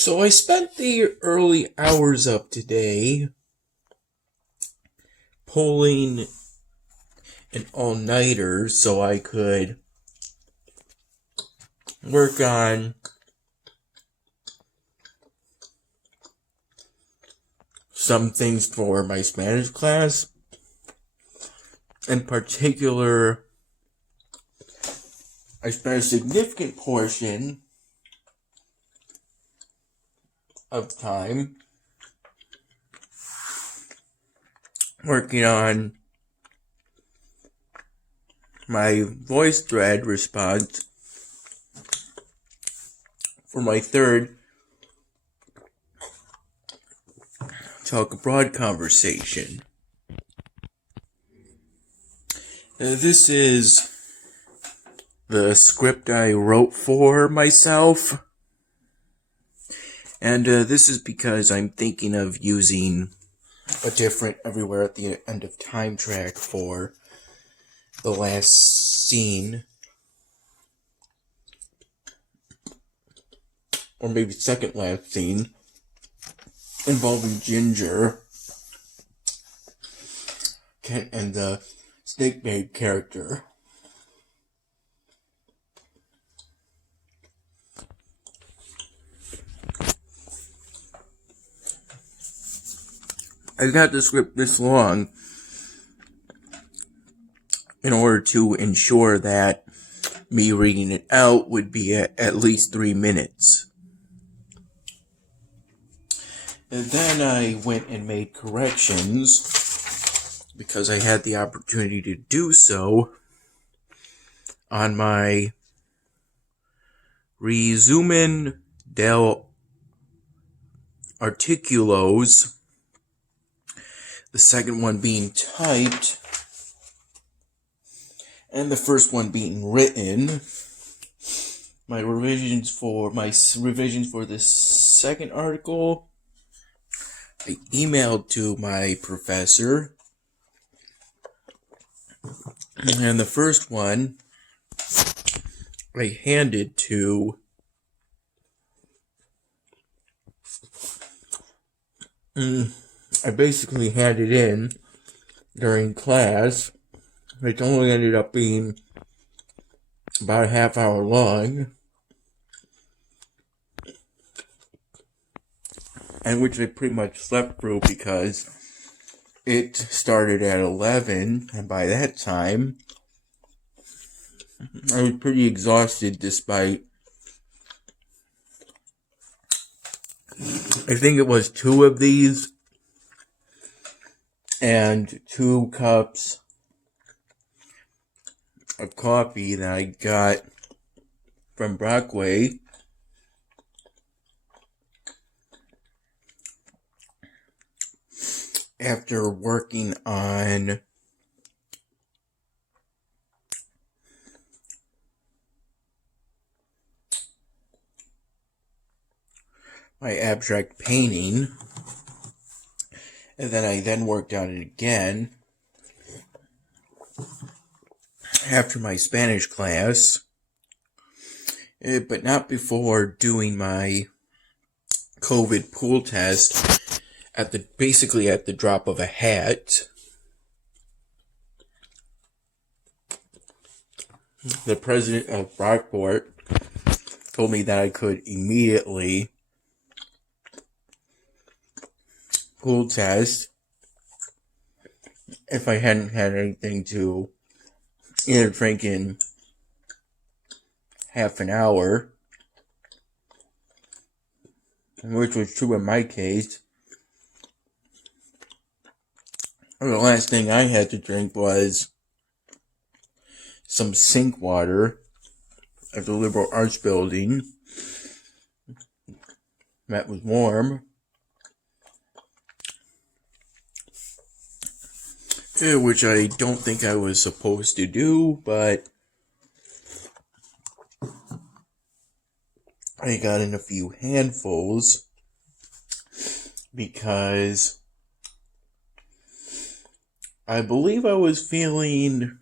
So I spent the early hours of today pulling an all-nighter so I could work on some things for my Spanish class. In particular, I spent a significant portion of time working on my voice thread response for my third Talkabroad conversation. This is the script I wrote for myself. And this is because I'm thinking of using a different everywhere at the end of time track for the last scene. Or maybe second last scene involving Ginger and the Snake Babe character. I got the script this long in order to ensure that me reading it out would be at least 3 minutes. And then I went and made corrections because I had the opportunity to do so on my Resumen del Articulos, the second one being typed, and the first one being written. My revisions for the second article, I emailed to my professor, and the first one I handed to I basically handed in during class. It only ended up being about a half hour long, and which I pretty much slept through because it started at 11, and by that time I was pretty exhausted despite, I think it was 2 of these and 2 cups of coffee that I got from Brockway. After working on my abstract painting, and then I worked on it again after my Spanish class, but not before doing my COVID pool test basically at the drop of a hat. The president of Brockport told me that I could immediately pool test if I hadn't had anything to either drink in half an hour, which was true in my case. The last thing I had to drink was some sink water at the Liberal Arts Building that was warm, which I don't think I was supposed to do, but I got in a few handfuls because I believe I was feeling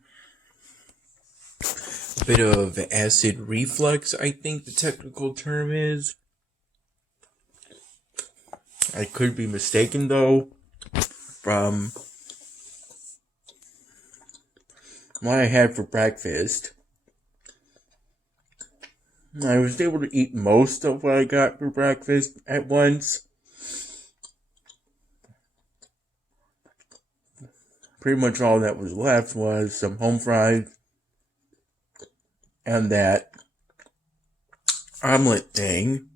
a bit of acid reflux, I think the technical term is. I could be mistaken though from what I had for breakfast. I was able to eat most of what I got for breakfast at once. Pretty much all that was left was some home fries and that omelet thing.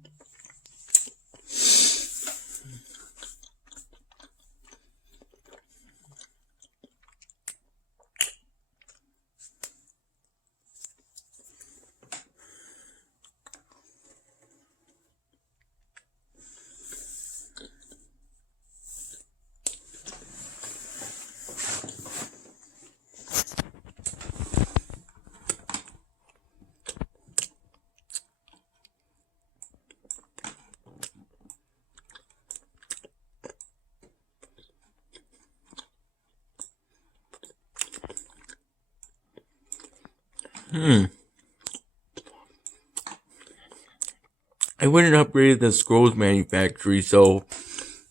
I went and upgraded the scrolls manufactory so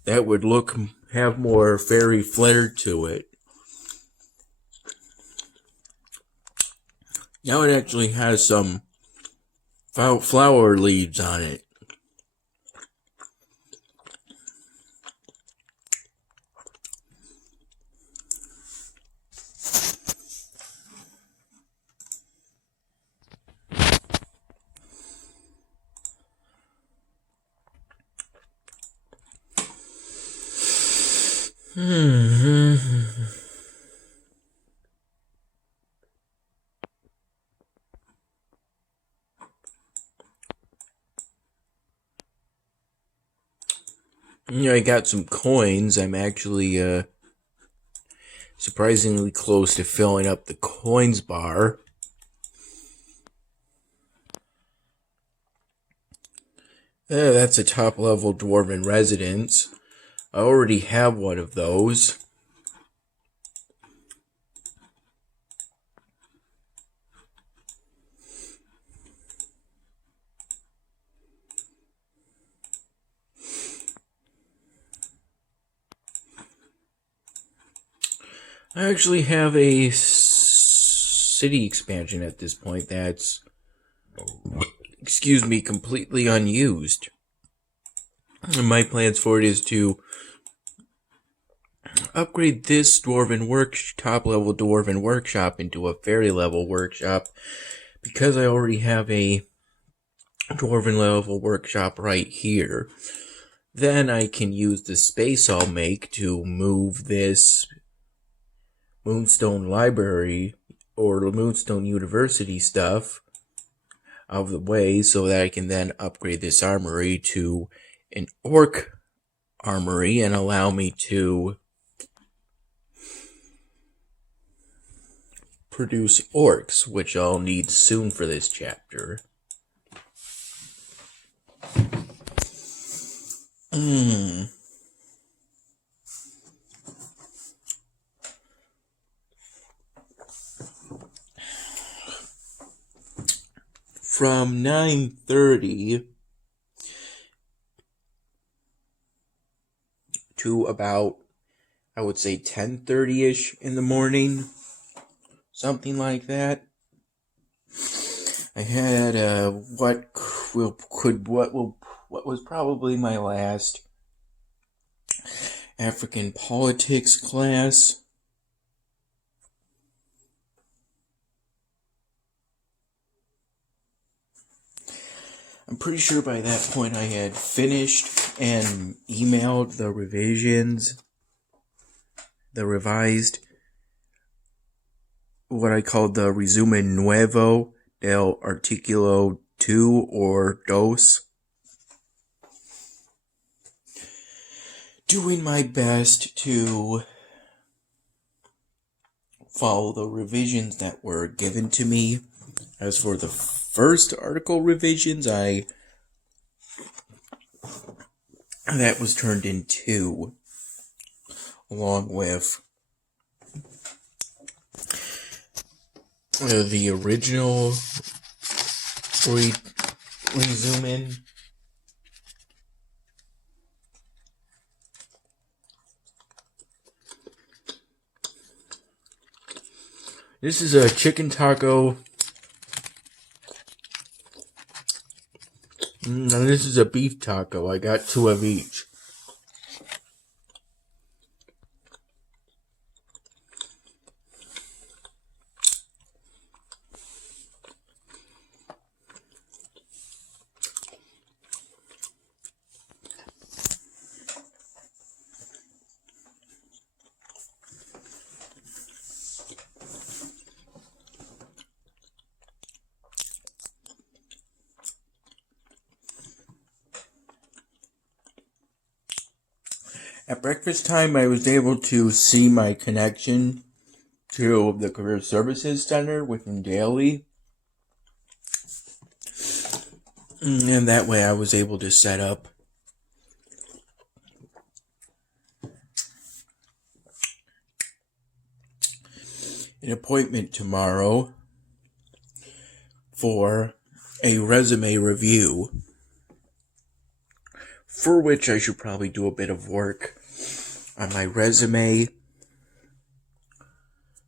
that would have more fairy flair to it. Now it actually has some flower leaves on it. I got some coins. I'm actually surprisingly close to filling up the coins bar. That's a top level dwarven residence. I already have one of those. I actually have a city expansion at this point that's, completely unused. And my plans for it is to upgrade this top level dwarven workshop into a fairy level workshop because I already have a dwarven level workshop right here. Then I can use the space I'll make to move this Moonstone Library or Moonstone University stuff out of the way so that I can then upgrade this armory to an orc armory and allow me to produce orcs, which I'll need soon for this chapter. From 9:30 to about, I would say 10:30ish in the morning, something like that. I had what was probably my last African politics class. I'm pretty sure by that point I had finished and emailed the revised, what I called the Resumen Nuevo del Artículo 2 or Dos. Doing my best to follow the revisions that were given to me. As for the first article revisions, that was turned in 2, along with the original resumen. This is a chicken taco. And this is a beef taco. I got 2 of each. At breakfast time, I was able to see my connection to the Career Services Center within Daily. And that way I was able to set up an appointment tomorrow for a resume review, for which I should probably do a bit of work on my resume.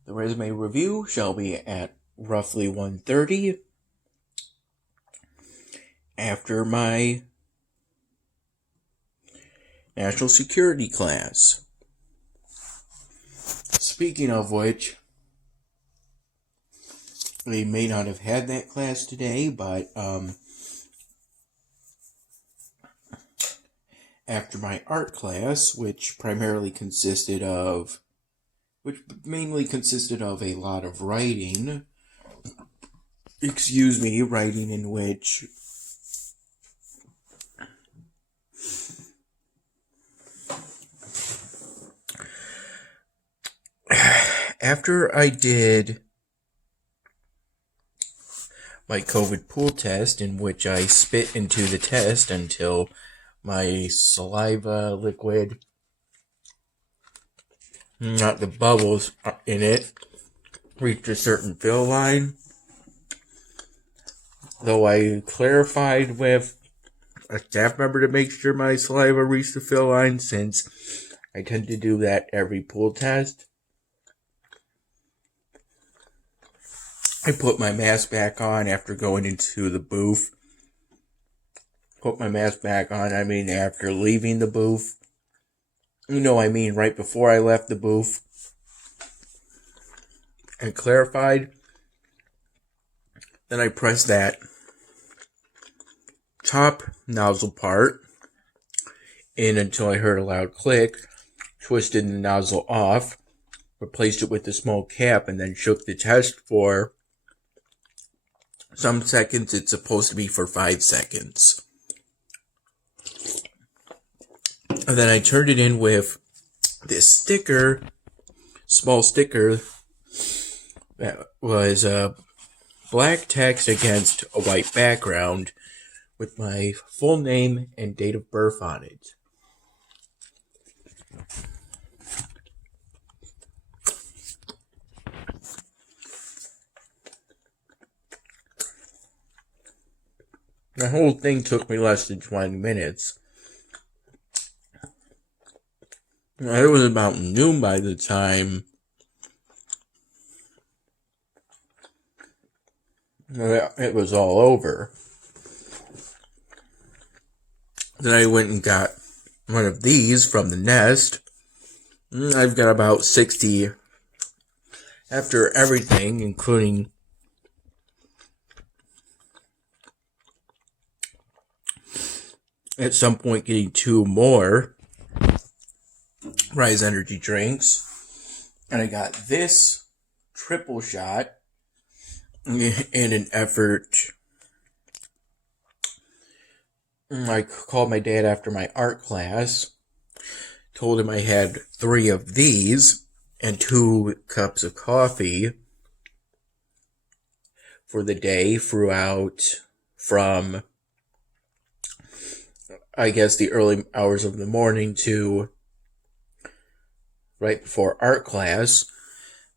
The resume review shall be at roughly 1:30 after my national security class. Speaking of which, we may not have had that class today, but after my art class, which mainly consisted of a lot of writing, writing in which after I did my COVID pool test, in which I spit into the test until my saliva liquid, not the bubbles in it, reached a certain fill line. Though I clarified with a staff member to make sure my saliva reached the fill line, since I tend to do that every pool test. I put my mask back on after going into the booth. Put my mask back on, after leaving the booth. Right before I left the booth. And clarified. Then I pressed that top nozzle part in until I heard a loud click. Twisted the nozzle off. Replaced it with the small cap, and then shook the test for some seconds. It's supposed to be for 5 seconds. And then I turned it in with this sticker, small sticker, that was black text against a white background with my full name and date of birth on it. The whole thing took me less than 20 minutes. It was about noon by the time it was all over. Then I went and got one of these from the Nest. I've got about 60 after everything, including at some point getting 2 more Rise Energy drinks. And I got this triple shot in an effort. I called my dad after my art class, told him I had 3 of these and 2 cups of coffee for the day throughout from, I guess, the early hours of the morning to right before art class.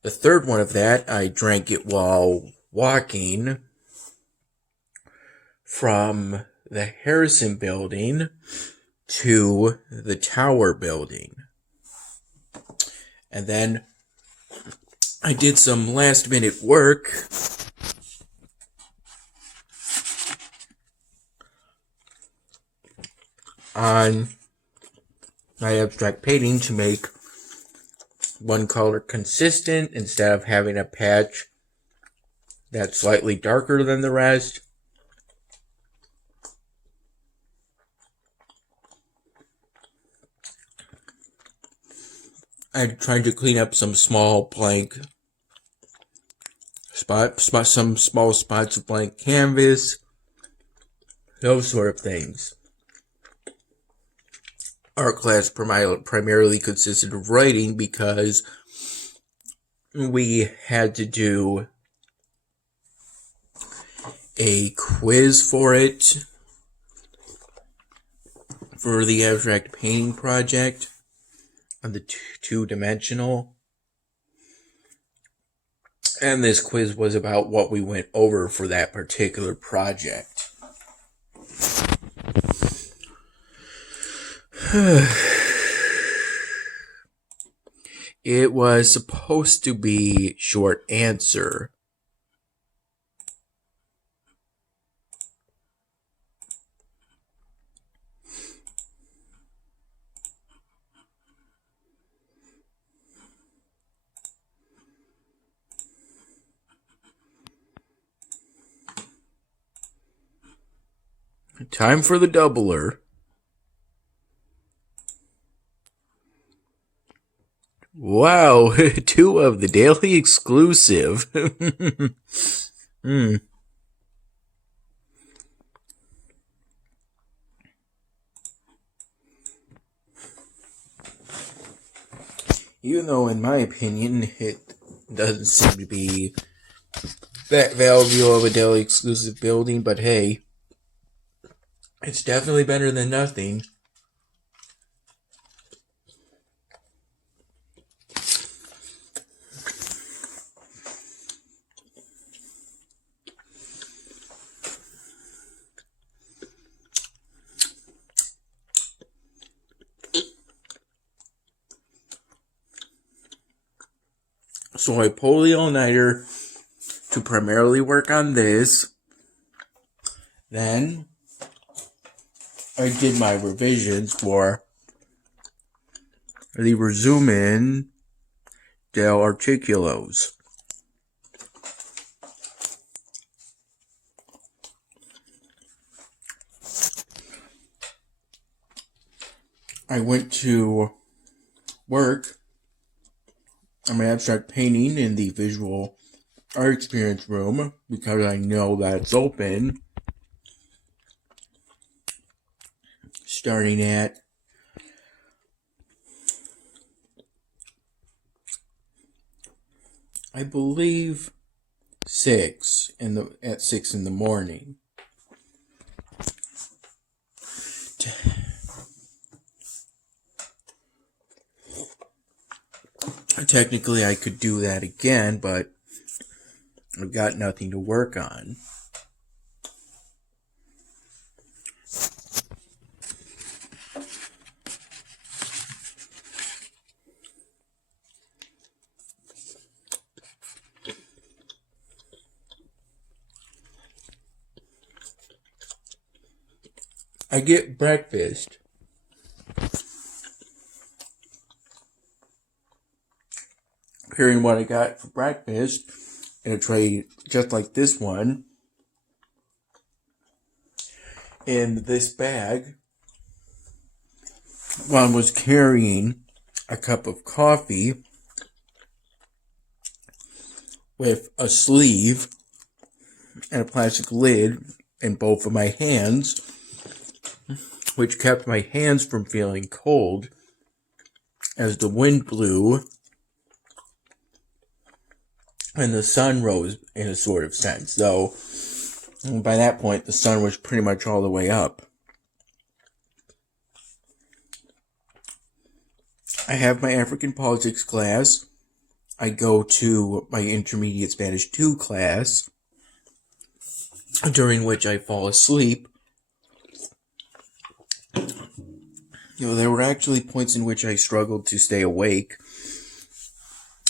The third one of that, I drank it while walking from the Harrison building to the Tower building. And then I did some last minute work on my abstract painting to make one color consistent instead of having a patch that's slightly darker than the rest. I tried to clean up some small blank some small spots of blank canvas, those sort of things. Art class primarily consisted of writing because we had to do a quiz for it for the abstract painting project on the two-dimensional. And this quiz was about what we went over for that particular project. It was supposed to be short answer. Time for the doubler. Wow, 2 of the daily exclusive. Even though, in my opinion, it doesn't seem to be that valuable of a daily exclusive building, but hey, it's definitely better than nothing. So I pulled the all-nighter to primarily work on this. Then I did my revisions for the Resumen del Articulos. I went to work on my abstract painting in the visual art experience room because I know that it's open starting at I believe 6 in the morning. Technically, I could do that again, but I've got nothing to work on. I get breakfast. Hearing what I got for breakfast in a tray just like this one. In this bag, one was carrying a cup of coffee with a sleeve and a plastic lid in both of my hands, which kept my hands from feeling cold as the wind blew and the sun rose in a sort of sense, though by that point the sun was pretty much all the way up. I have my African politics class. I go to my intermediate Spanish 2 class, during which I fall asleep. There were actually points in which I struggled to stay awake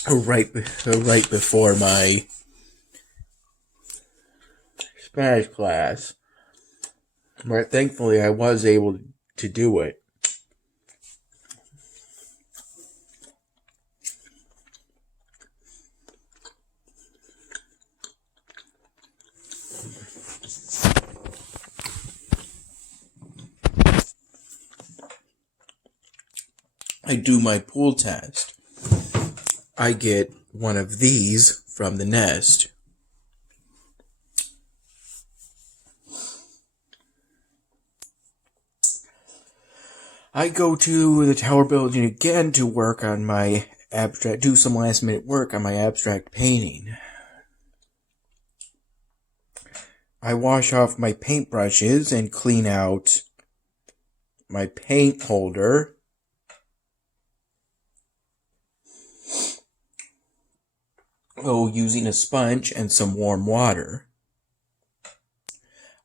right before my Spanish class. But thankfully, I was able to do it. I do my pool test. I get one of these from the Nest. I go to the Tower building again to work on my abstract, do some last minute work on my abstract painting. I wash off my paintbrushes and clean out my paint holder. Using a sponge and some warm water.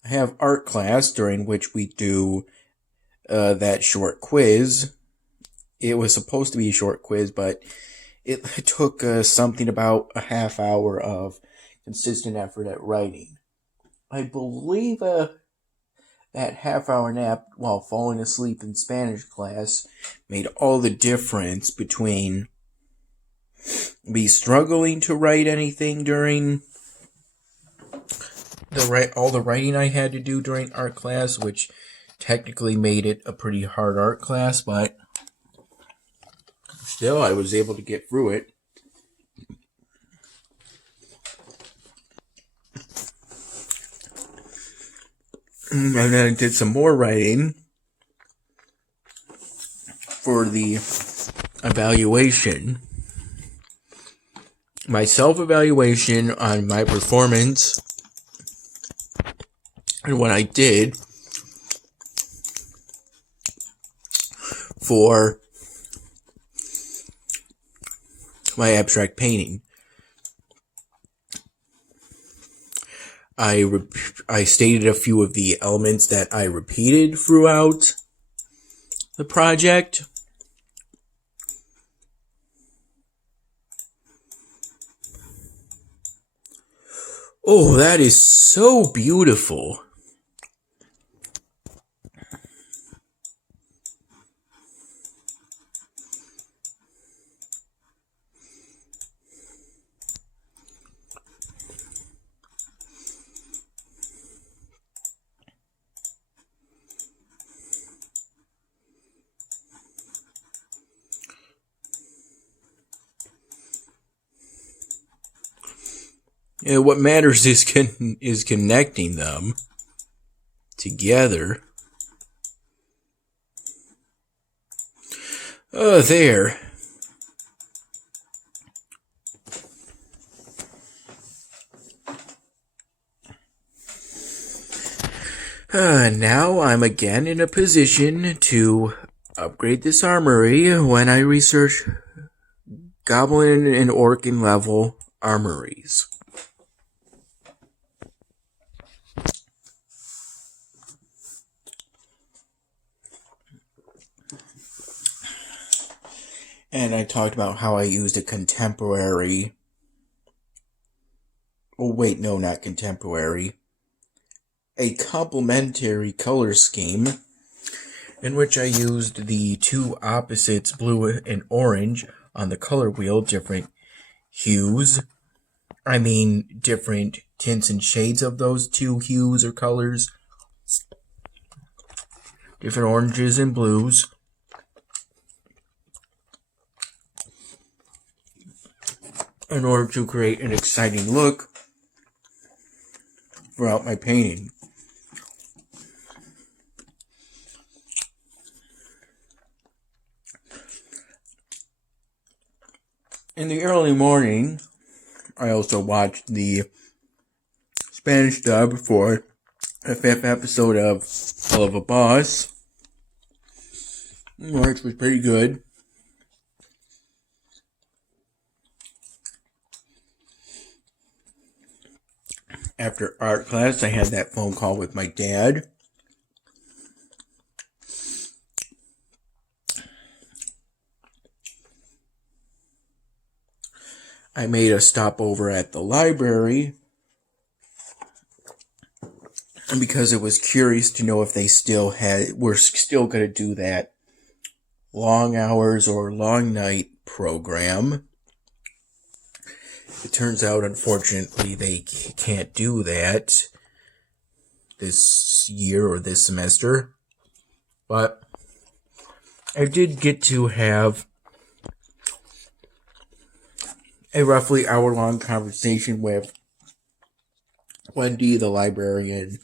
I have art class during which we do that short quiz. It was supposed to be a short quiz, but it took something about a half hour of consistent effort at writing. I believe that half hour nap while falling asleep in Spanish class made all the difference between me struggling to write anything during all the writing I had to do during art class, which technically made it a pretty hard art class, but still I was able to get through it. And then I did some more writing for the evaluation. My self-evaluation on my performance and what I did for my abstract painting. I stated a few of the elements that I repeated throughout the project. Oh, that is so beautiful. Yeah, what matters is connecting them together. There. Now I'm again in a position to upgrade this armory when I research Goblin and Orcan level armories. And I talked about how I used a contemporary... Oh, wait, no, not contemporary. A complementary color scheme in which I used the two opposites, blue and orange, on the color wheel, different hues. I mean, different tints and shades of those two hues or colors. Different oranges and blues. In order to create an exciting look throughout my painting. In the early morning, I also watched the Spanish dub for the 5th episode of Hell of a Boss, which was pretty good. After art class, I had that phone call with my dad. I made a stopover at the library because I was curious to know if they were still going to do that long hours or long night program. It turns out, unfortunately, they can't do that this year or this semester. But I did get to have a roughly hour-long conversation with Wendy, the librarian,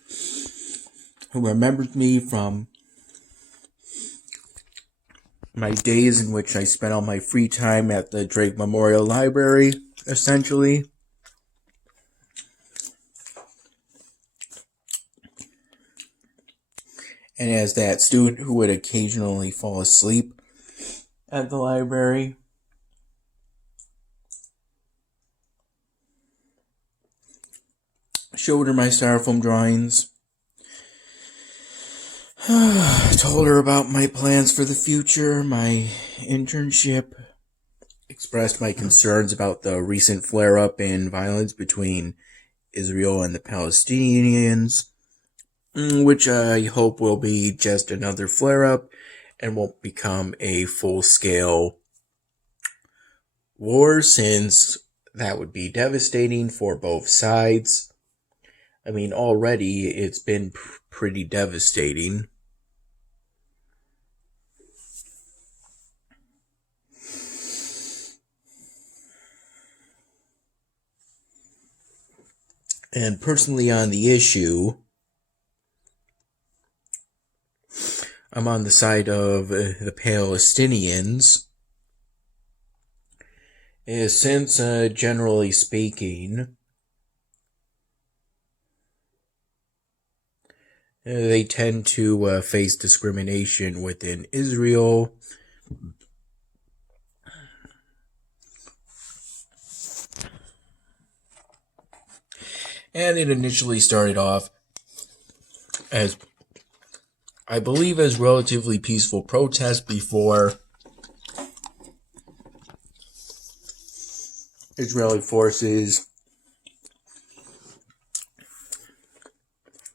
who remembers me from my days in which I spent all my free time at the Drake Memorial Library, essentially. And as that student who would occasionally fall asleep at the library. Showed her my styrofoam drawings. Told her about my plans for the future, my internship. Expressed my concerns about the recent flare-up in violence between Israel and the Palestinians, which I hope will be just another flare-up and won't become a full-scale war, since that would be devastating for both sides. I mean, already it's been pretty devastating. And personally on the issue, I'm on the side of the Palestinians, since generally speaking, they tend to face discrimination within Israel. And it initially started off as, I believe, as relatively peaceful protests before Israeli forces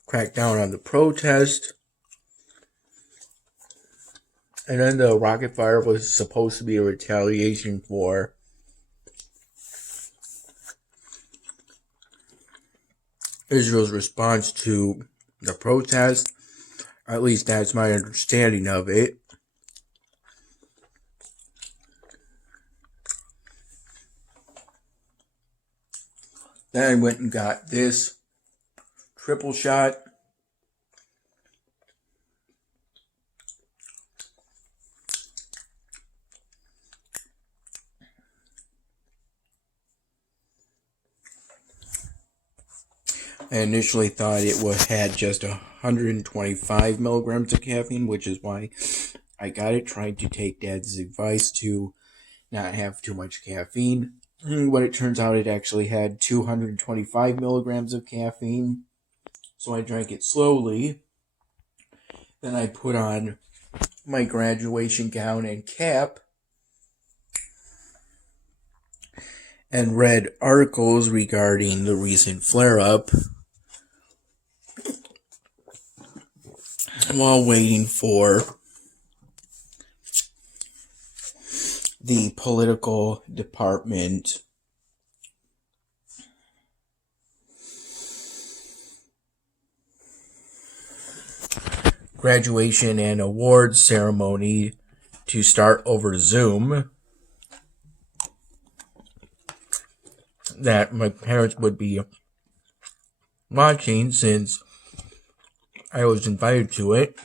cracked down on the protest. And then the rocket fire was supposed to be a retaliation for Israel's response to the protest. At least that's my understanding of it. Then I went and got this triple shot. I initially thought it had just 125 milligrams of caffeine, which is why I got it, trying to take Dad's advice to not have too much caffeine. But it turns out it actually had 225 milligrams of caffeine. So I drank it slowly. Then I put on my graduation gown and cap and read articles regarding the recent flare-up while waiting for the political department graduation and awards ceremony to start over Zoom that my parents would be watching, since I was invited to it,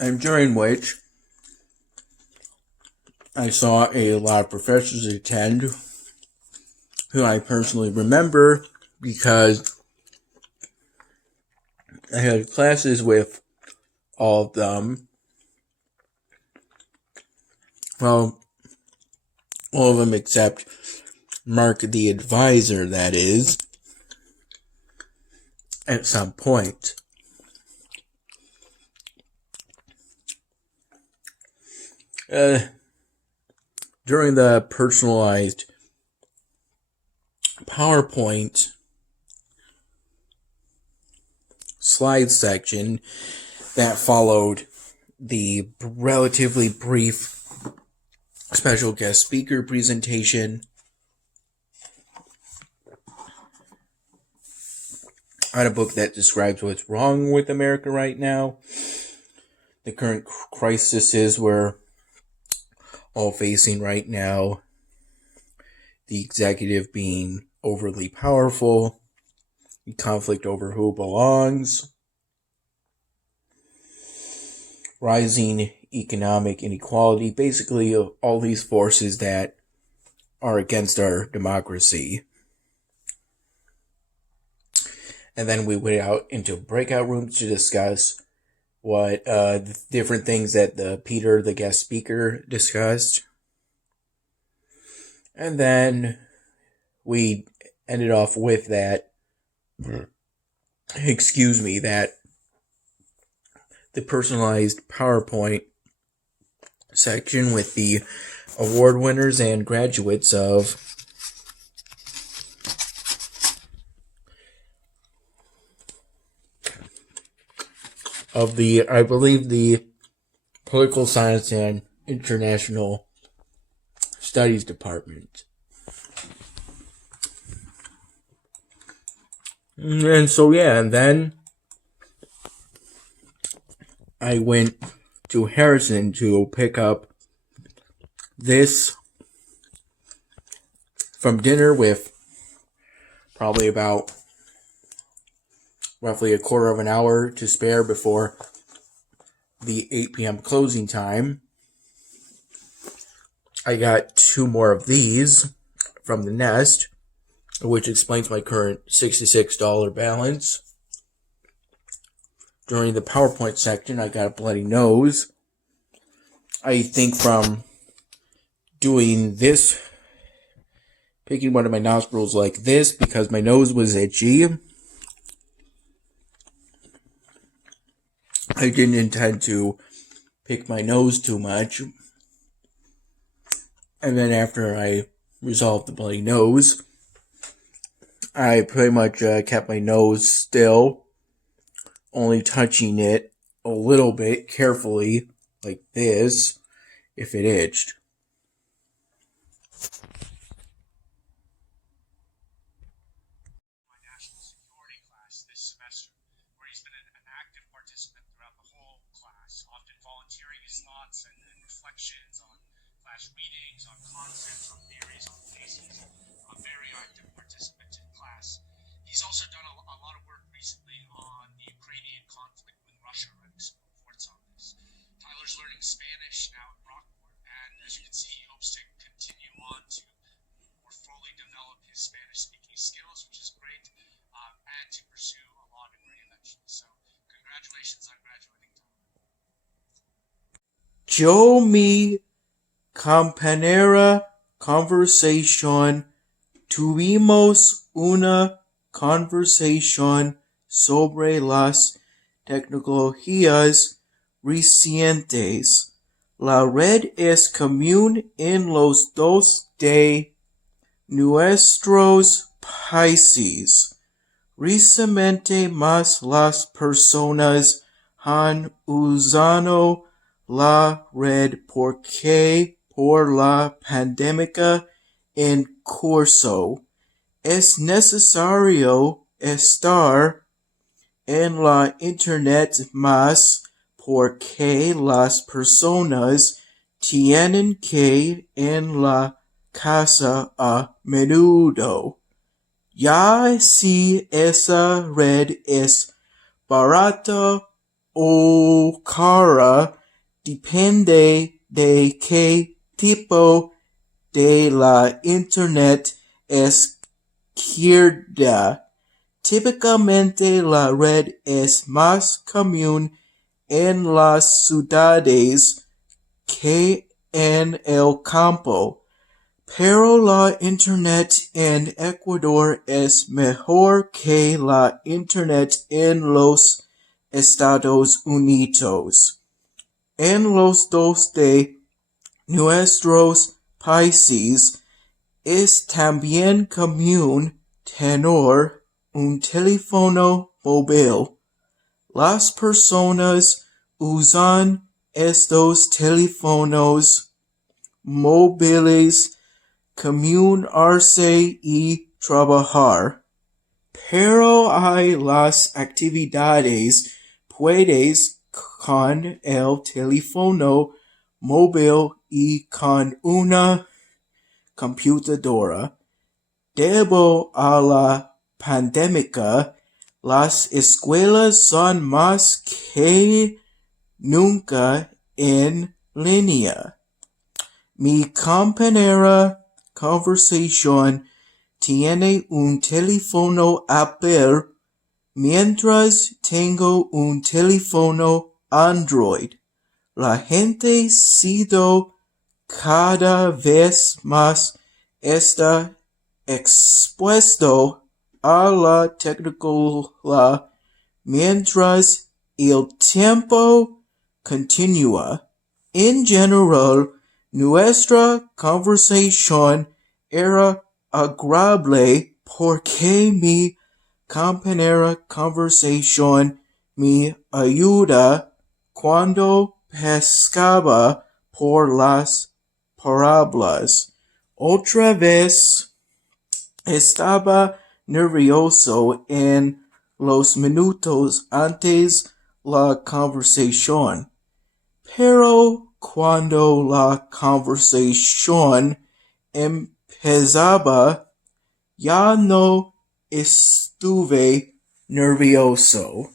and during which I saw a lot of professors attend who I personally remember because I had classes with all of them. Well, all of them except Mark the advisor, that is, at some point. during the personalized PowerPoint slide section that followed the relatively brief special guest speaker presentation, on a book that describes what's wrong with America right now, the current crises we're all facing right now, the executive being overly powerful, the conflict over who belongs, rising economic inequality, basically all these forces that are against our democracy. And then we went out into breakout rooms to discuss what different things that Peter, the guest speaker, discussed. And then we ended off with that, that the personalized PowerPoint section with the award winners and graduates of I believe, the Political Science and International Studies Department. And so, and then I went to Harrison to pick up this from dinner with probably about roughly a quarter of an hour to spare before the 8 p.m. closing time. I got 2 more of these from the Nest, which explains my current $66 balance. During the PowerPoint section, I got a bloody nose. I think from doing this, picking one of my nostrils like this because my nose was itchy. I didn't intend to pick my nose too much. And then after I resolved the bloody nose, I pretty much kept my nose still, only touching it a little bit carefully, like this, if it itched. Volunteering his thoughts and reflections on class readings, on concepts, on theories, on theses. A very active participant in class. He's also done a lot of work recently on the Ukrainian conflict with Russia, writing some reports on this. Tyler's learning Spanish now at Rockport, and as you can see, he hopes to continue on to more fully develop his Spanish-speaking skills, which is great, and to pursue a law degree eventually. So, congratulations on graduating, Tyler. Yo mi compañera conversación, tuvimos una conversación sobre las tecnologías recientes. La red es común en los dos de nuestros países. Recientemente más las personas han usado la red porque por la pandemia en curso es necesario estar en la internet más porque las personas tienen que en la casa a menudo. Ya si esa red es barata o cara, depende de qué tipo de la internet es querida. Típicamente la red es más común en las ciudades que en el campo, pero la internet en Ecuador es mejor que la internet en los Estados Unidos. En los dos de nuestros países es también común tener un teléfono móvil. Las personas usan estos teléfonos móviles comunicarse y trabajar. Pero hay las actividades puedes con el teléfono móvil y con una computadora. Debido a la pandemia, las escuelas son más que nunca en línea. Mi compañera conversación tiene un teléfono Apple mientras tengo un teléfono Android. La gente ha sido cada vez más está expuesto a la tecnología mientras el tiempo continúa. En general, nuestra conversación era agradable porque mi compañera conversación me ayuda cuando pescaba por las palabras. Otra vez estaba nervioso en los minutos antes la conversación, pero cuando la conversación empezaba ya no estuve nervioso.